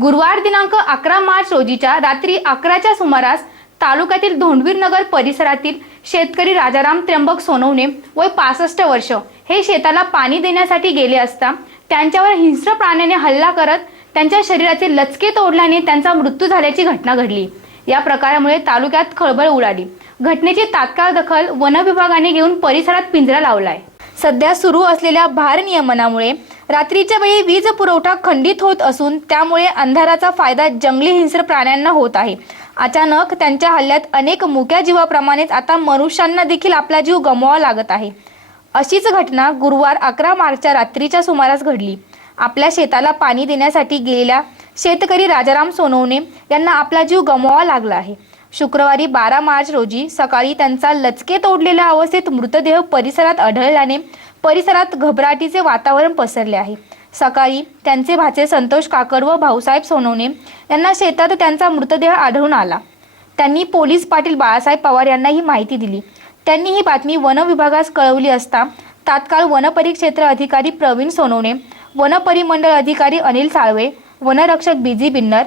गुरुवार दिनांक अकरा मार्च रोजीच्या रात्री अकराच्या सुमारास तालुक्यातील धोंडवीर नगर परिसरातील शेतकरी राजाराम त्र्यंबक सोनवणे वय पासष्ट वर्ष हे शेताला पाणी देण्यासाठी गेले असता त्यांच्यावर हिंस्र प्राण्याने हल्ला करत त्यांच्या शरीराचे लचके तोडल्याने त्यांचा मृत्यू झाल्याची घटना घडली. या प्रकारामुळे तालुक्यात खळबळ उडाली. घटनेची तात्काळ दखल वन विभागाने घेऊन परिसरात पिंजरा लावलाय. सध्या सुरू असलेल्या भार नियमनामुळे रात्रीच्या वेळी वीज पुरवठा खंडित होत असून त्यामुळे अंधाराचा फायदा जंगली हिंस्र प्राण्यांना होत आहे. अचानक त्यांच्या हल्ल्यात अनेक मुक्या जीवाप्रमाणेच आता मनुष्यांना देखील आपला जीव गमवावा लागत आहे. अशीच घटना गुरुवार अकरा मार्चच्या रात्रीच्या सुमारास घडली. आपल्या शेताला पाणी देण्यासाठी गेलेल्या शेतकरी राजाराम सोनवणे यांना आपला जीव गमवावा लागला आहे. शुक्रवारी बारा मार्च रोजी सकाळी त्यांचा लचके तोडलेल्या अवस्थेत मृतदेह परिसरात आढळल्याने परिसरात घबराटीचे वातावरण पसरले आहे. सकाळी त्यांचे भाचे संतोष काकर व भाऊसाहेब सोनवणे यांना शेतात त्यांचा मृतदेह आढळून आला. त्यांनी पोलीस पाटील बाळासाहेब पवार यांना ही माहिती दिली. त्यांनी ही बातमी वन विभागास कळवली असता तात्काळ वनपरिक्षेत्र अधिकारी प्रवीण सोनवणे वनपरिमंडळ अधिकारी अनिल साळवे वनरक्षक बीजी बिन्नर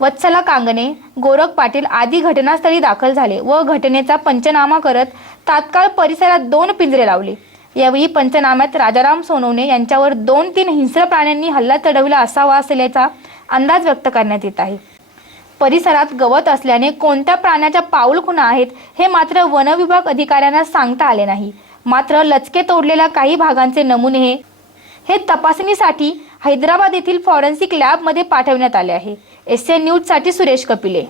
वत्सला कांगणे गोरख पाटील आदी घटनास्थळी दाखल झाले व घटनेचा पंचनामा करत तात्काळ परिसरात दोन पिंजरे लावले. यावेळी पंचनाम्यात राजाराम सोनवणे यांच्यावर दोन तीन हिंस्र प्राण्यांनी हल्ला चढवला असावा असल्याचा अंदाज व्यक्त करण्यात येत आहे. परिसरात गवत असल्याने कोणत्या प्राण्याच्या पाऊल खुणा आहेत हे मात्र वनविभाग अधिकाऱ्यांना सांगता आले नाही. मात्र लचके तोडलेल्या काही भागांचे नमुने हे हे तपासणीसाठी हैदराबाद येथील फॉरेन्सिक लॅबमध्ये पाठवण्यात आले आहे. एस एन न्यूजसाठी सुरेश कपिले.